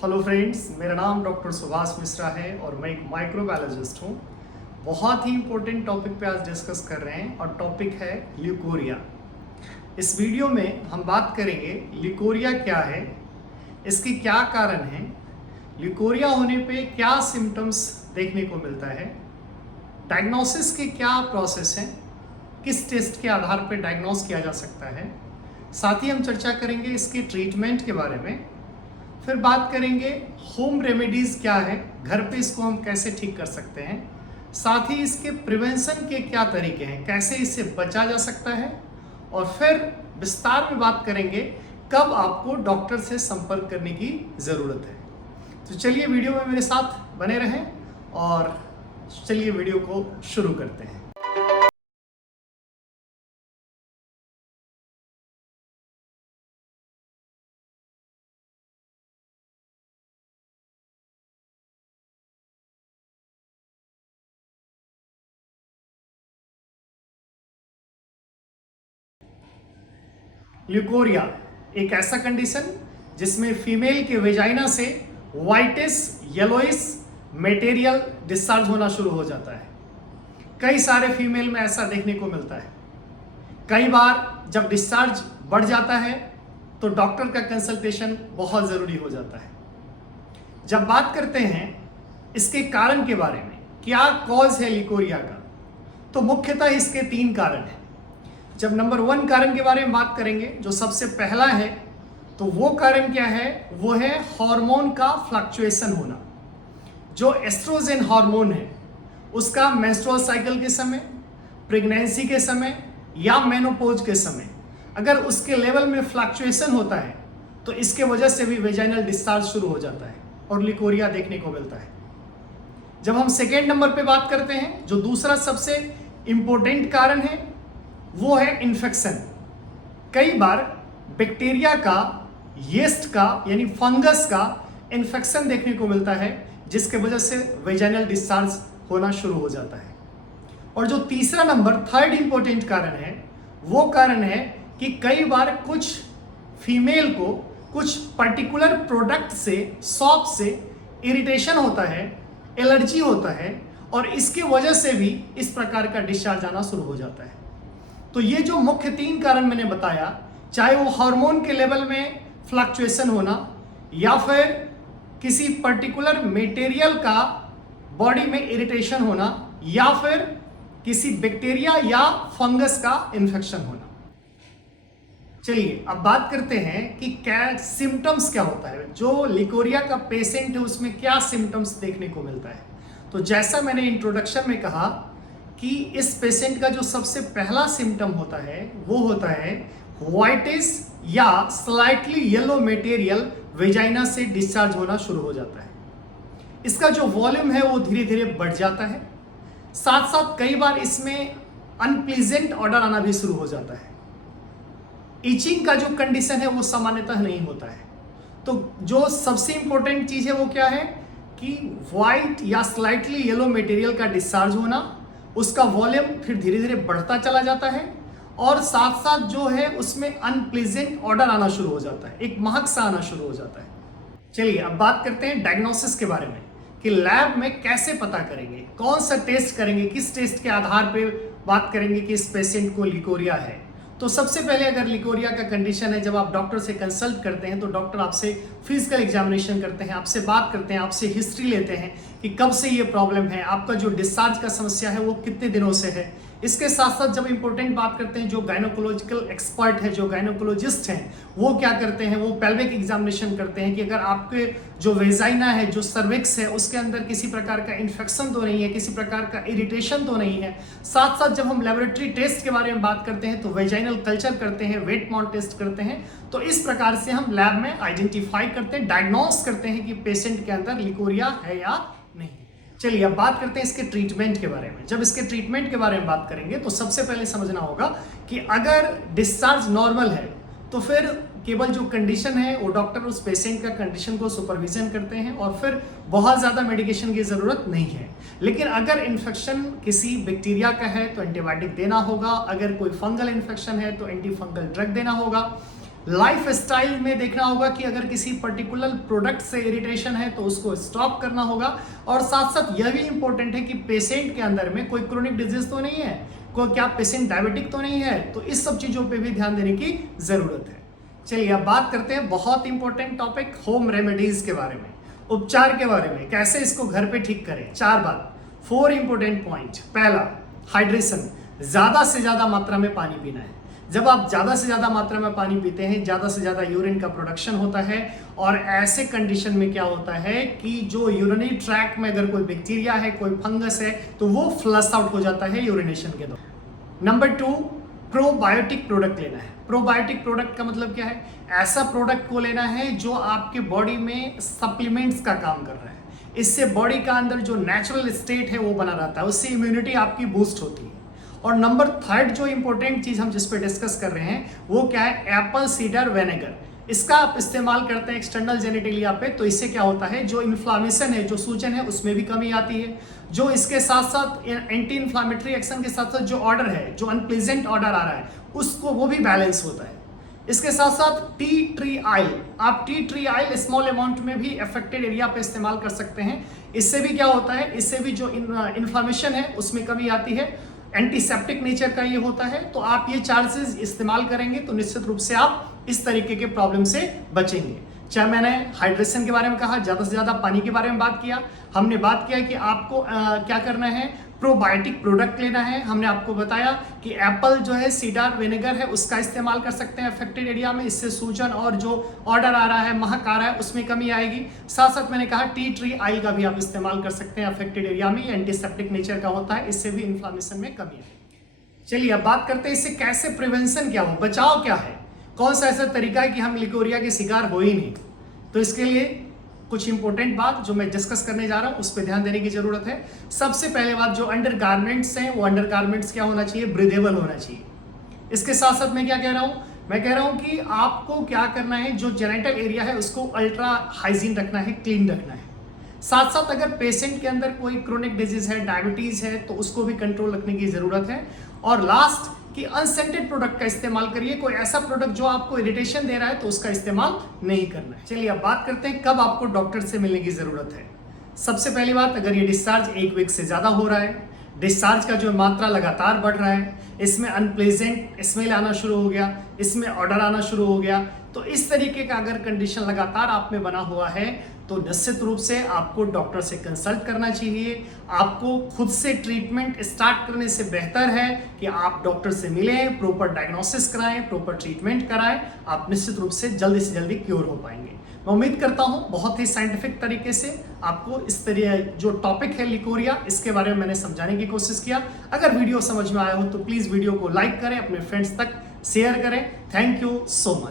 Hello friends, मेरा नाम doctor Subhash Mishra है और मैं एक माइक्रोबायोलॉजिस्ट हूँ। बहुत ही इम्पोर्टेंट टॉपिक पे आज डिस्कस कर रहे हैं और टॉपिक है ल्यूकोरिया। इस वीडियो में हम बात करेंगे ल्यूकोरिया क्या है, इसके क्या कारण हैं, ल्यूकोरिया होने पे क्या सिम्टम्स देखने को मिलता है, डायग्नोसिस के क्या प्रोसेस हैं, किस टेस्ट के आधार पर डायग्नोस किया जा सकता है। साथ ही हम चर्चा करेंगे इसके ट्रीटमेंट के बारे में। फिर बात करेंगे होम रेमेडीज़ क्या है, घर पे इसको हम कैसे ठीक कर सकते हैं। साथ ही इसके प्रिवेंशन के क्या तरीके हैं, कैसे इससे बचा जा सकता है। और फिर विस्तार में बात करेंगे कब आपको डॉक्टर से संपर्क करने की ज़रूरत है। तो चलिए वीडियो में मेरे साथ बने रहें और चलिए वीडियो को शुरू करते हैं। ल्यूकोरिया एक ऐसा कंडीशन जिसमें फीमेल के वेजाइना से व्हाइटिश येलोइश मटेरियल डिस्चार्ज होना शुरू हो जाता है। कई सारे फीमेल में ऐसा देखने को मिलता है। कई बार जब डिस्चार्ज बढ़ जाता है तो डॉक्टर का कंसल्टेशन बहुत ज़रूरी हो जाता है। जब बात करते हैं इसके कारण के बारे में, क्या कॉज है ल्यूकोरिया का, तो मुख्यतः इसके 3 कारण हैं। जब नंबर 1 कारण के बारे में बात करेंगे, जो सबसे पहला है, तो वो कारण क्या है, वो है हार्मोन का फ्लक्चुएशन होना। जो एस्ट्रोजन हार्मोन है उसका मेंस्ट्रुअल साइकिल के समय, प्रेगनेंसी के समय या मेनोपॉज के समय अगर उसके लेवल में फ्लक्चुएशन होता है तो इसके वजह से भी वेजाइनल डिस्चार्ज शुरू हो जाता है और ल्यूकोरिया देखने को मिलता है। जब हम सेकेंड नंबर पे बात करते हैं, जो दूसरा सबसे इंपॉर्टेंट कारण है वो है इन्फेक्शन। कई बार बैक्टीरिया का, यीस्ट का यानी फंगस का इन्फेक्शन देखने को मिलता है जिसके वजह से वेजाइनल डिस्चार्ज होना शुरू हो जाता है। और जो तीसरा नंबर, थर्ड इंपॉर्टेंट कारण है, वो कारण है कि कई बार कुछ फीमेल को कुछ पर्टिकुलर प्रोडक्ट से, सॉप से इरिटेशन होता है, एलर्जी होता है और इसकी वजह से भी इस प्रकार का डिस्चार्ज आना शुरू हो जाता है। तो ये जो मुख्य 3 कारण मैंने बताया, चाहे वो हार्मोन के लेवल में फ्लक्चुएशन होना या फिर किसी पर्टिकुलर मटेरियल का बॉडी में इरिटेशन होना या फिर किसी बैक्टीरिया या फंगस का इन्फेक्शन होना। चलिए अब बात करते हैं कि क्या सिम्टम्स क्या होता है, जो ल्यूकोरिया का पेशेंट है उसमें क्या सिम्टम्स देखने को मिलता है। तो जैसा मैंने इंट्रोडक्शन में कहा कि इस पेशेंट का जो सबसे पहला सिम्टम होता है वो होता है व्हाइटिश या स्लाइटली येलो मटेरियल वेजाइना से डिस्चार्ज होना शुरू हो जाता है। इसका जो वॉल्यूम है वो धीरे धीरे बढ़ जाता है। साथ साथ कई बार इसमें अनप्लीजेंट ऑर्डर आना भी शुरू हो जाता है। इचिंग का जो कंडीशन है वो सामान्यतः नहीं होता है। तो जो सबसे इंपॉर्टेंट चीज़ है वो क्या है कि व्हाइट या स्लाइटली येलो मटेरियल का डिस्चार्ज होना, उसका वॉल्यूम फिर धीरे धीरे बढ़ता चला जाता है और साथ साथ जो है उसमें अनप्लीजेंट ऑर्डर आना शुरू हो जाता है, एक महक सा आना शुरू हो जाता है। चलिए अब बात करते हैं डायग्नोसिस के बारे में कि लैब में कैसे पता करेंगे, कौन सा टेस्ट करेंगे, किस टेस्ट के आधार पे बात करेंगे कि इस पेशेंट को ल्यूकोरिया है। तो सबसे पहले अगर ल्यूकोरिया का कंडीशन है, जब आप डॉक्टर से कंसल्ट करते हैं तो डॉक्टर आपसे फिजिकल एग्जामिनेशन करते हैं, आपसे बात करते हैं, आपसे हिस्ट्री लेते हैं कि कब से ये प्रॉब्लम है, आपका जो डिस्चार्ज का समस्या है वो कितने दिनों से है। इसके साथ साथ जब इंपॉर्टेंट बात करते हैं, जो गायनोकोलॉजिकल एक्सपर्ट है, जो गायनोकोलॉजिस्ट हैं, वो क्या करते हैं, वो पेल्विक एग्जामिनेशन करते हैं कि अगर आपके जो वेजाइना है, जो सर्विक्स है, उसके अंदर किसी प्रकार का इन्फेक्शन तो नहीं है, किसी प्रकार का इरिटेशन तो नहीं है। साथ साथ जब हम लेबोरेटरी टेस्ट के बारे में बात करते हैं तो वेजाइनल कल्चर करते हैं, वेट माउंट टेस्ट करते हैं। तो इस प्रकार से हम लैब में आइडेंटिफाई करते हैं, डायग्नोस करते हैं कि पेशेंट के अंदर ल्यूकोरिया है या नहीं। चलिए अब बात करते हैं इसके ट्रीटमेंट के बारे में। जब इसके ट्रीटमेंट के बारे में बात करेंगे तो सबसे पहले समझना होगा कि अगर डिस्चार्ज नॉर्मल है तो फिर केवल जो कंडीशन है वो डॉक्टर उस पेशेंट का कंडीशन को सुपरविजन करते हैं और फिर बहुत ज़्यादा मेडिकेशन की ज़रूरत नहीं है। लेकिन अगर इन्फेक्शन किसी बैक्टीरिया का है तो एंटीबायोटिक देना होगा, अगर कोई फंगल इन्फेक्शन है तो एंटी फंगल ड्रग देना होगा। लाइफ स्टाइल में देखना होगा कि अगर किसी पर्टिकुलर प्रोडक्ट से इरिटेशन है तो उसको स्टॉप करना होगा। और साथ साथ यह भी इंपॉर्टेंट है कि पेशेंट के अंदर में कोई क्रोनिक डिजीज तो नहीं है, कोई क्या पेशेंट डायबिटिक तो नहीं है, तो इस सब चीज़ों पे भी ध्यान देने की ज़रूरत है। चलिए अब बात करते हैं बहुत इंपॉर्टेंट टॉपिक होम रेमेडीज के बारे में, उपचार के बारे में, कैसे इसको घर पे ठीक करें। 4 बात, 4 इंपॉर्टेंट पॉइंट। पहला, हाइड्रेशन, ज़्यादा से ज़्यादा मात्रा में पानी पीना है। जब आप ज़्यादा से ज़्यादा मात्रा में पानी पीते हैं, ज़्यादा से ज़्यादा यूरिन का प्रोडक्शन होता है, और ऐसे कंडीशन में क्या होता है कि जो यूरिनरी ट्रैक में अगर कोई बैक्टीरिया है, कोई फंगस है, तो वो फ्लश आउट हो जाता है यूरिनेशन के दौरान। नंबर 2, प्रोबायोटिक प्रोडक्ट लेना है। प्रोबायोटिक प्रोडक्ट का मतलब क्या है? ऐसा प्रोडक्ट को लेना है जो आपके बॉडी में सप्लीमेंट्स का काम कर रहा है। इससे बॉडी का अंदर जो नेचुरल स्टेट है वो बना रहता है, उससे इम्यूनिटी आपकी बूस्ट होती है। और नंबर 3 जो इंपॉर्टेंट चीज हम जिस पे डिस्कस कर रहे हैं वो क्या है? Apple cedar vinegar. इसका आप इस्तेमाल करते हैं एक्सटर्नल जेनिटेलिया पे, तो इससे क्या होता है, जो इन्फ्लामेशन है, जो सूजन है, उसमें भी कमी आती है। जो इसके साथ साथ एंटी इन्फ्लामेटरी एक्शन के साथ साथ जो ऑर्डर है, जो अनप्लीजेंट ऑर्डर आ रहा है, उसको वो भी बैलेंस होता है। इसके साथ साथ टी ट्री ऑयल, आप tea tree oil small amount में भी अफेक्टेड एरिया पे इस्तेमाल कर सकते हैं। इससे भी क्या होता है, इससे भी जो इन्फ्लामेशन है उसमें कमी आती है। एंटीसेप्टिक नेचर का ये होता है। तो आप ये 4 चीज इस्तेमाल करेंगे तो निश्चित रूप से आप इस तरीके के प्रॉब्लम से बचेंगे। चाहे मैंने हाइड्रेशन के बारे में कहा, ज़्यादा से ज़्यादा पानी के बारे में बात किया, हमने बात किया कि आपको क्या करना है, प्रोबायोटिक प्रोडक्ट लेना है। हमने आपको बताया कि एप्पल जो है सीडर विनेगर है उसका इस्तेमाल कर सकते हैं अफेक्टेड एरिया में, इससे सूजन और जो ऑर्डर आ रहा है, महक आ रहा है, उसमें कमी आएगी। साथ साथ मैंने कहा टी ट्री ऑयल का भी आप इस्तेमाल कर सकते हैं अफेक्टेड एरिया में, एंटीसेप्टिक नेचर का होता है, इससे भी इन्फ्लामेशन में कमी आएगी। चलिए अब बात करते हैं इससे कैसे प्रिवेंशन क्या हो, बचाव क्या है, कौन सा ऐसा तरीका है कि हम लिकोरिया के शिकार हो ही नहीं। तो इसके लिए कुछ इंपॉर्टेंट बात जो मैं डिस्कस करने जा रहा हूं उस पर ध्यान देने की जरूरत है। सबसे पहले बात, जो अंडर गारमेंट्स हैं वो अंडर गारमेंट्स क्या होना चाहिए, ब्रीदेबल होना चाहिए। इसके साथ साथ मैं क्या कह रहा हूं, मैं कह रहा हूं कि आपको क्या करना है, जो जेनिटल एरिया है उसको अल्ट्रा हाइजीन रखना है, क्लीन रखना है। साथ साथ अगर पेशेंट के अंदर कोई क्रोनिक डिजीज है, डायबिटीज है, तो उसको भी कंट्रोल रखने की जरूरत है। और लास्ट कि अनसेंटेड प्रोडक्ट का इस्तेमाल करिए, कोई ऐसा प्रोडक्ट जो आपको इरिटेशन दे रहा है तो उसका इस्तेमाल नहीं करना है। चलिए अब बात करते हैं कब आपको डॉक्टर से मिलने की जरूरत है। सबसे पहली बात, अगर ये डिस्चार्ज 1 वीक से ज्यादा हो रहा है, डिस्चार्ज का जो मात्रा लगातार बढ़ रहा है, इसमें अनप्लेजेंट स्मेल आना शुरू हो गया, इसमें ऑर्डर आना शुरू हो गया, तो इस तरीके का अगर कंडीशन लगातार आप में बना हुआ है तो निश्चित रूप से आपको डॉक्टर से कंसल्ट करना चाहिए। आपको खुद से ट्रीटमेंट स्टार्ट करने से बेहतर है कि आप डॉक्टर से मिलें, प्रॉपर डायग्नोसिस कराएं, प्रॉपर ट्रीटमेंट कराएं। आप निश्चित रूप से जल्दी क्योर हो पाएंगे। मैं उम्मीद करता हूं बहुत ही साइंटिफिक तरीके से आपको इस तरह जो टॉपिक है लिकोरिया, इसके बारे में मैंने समझाने की कोशिश किया। अगर वीडियो समझ में आया हो तो प्लीज़ वीडियो को लाइक करें, अपने फ्रेंड्स तक शेयर करें। Thank you so much.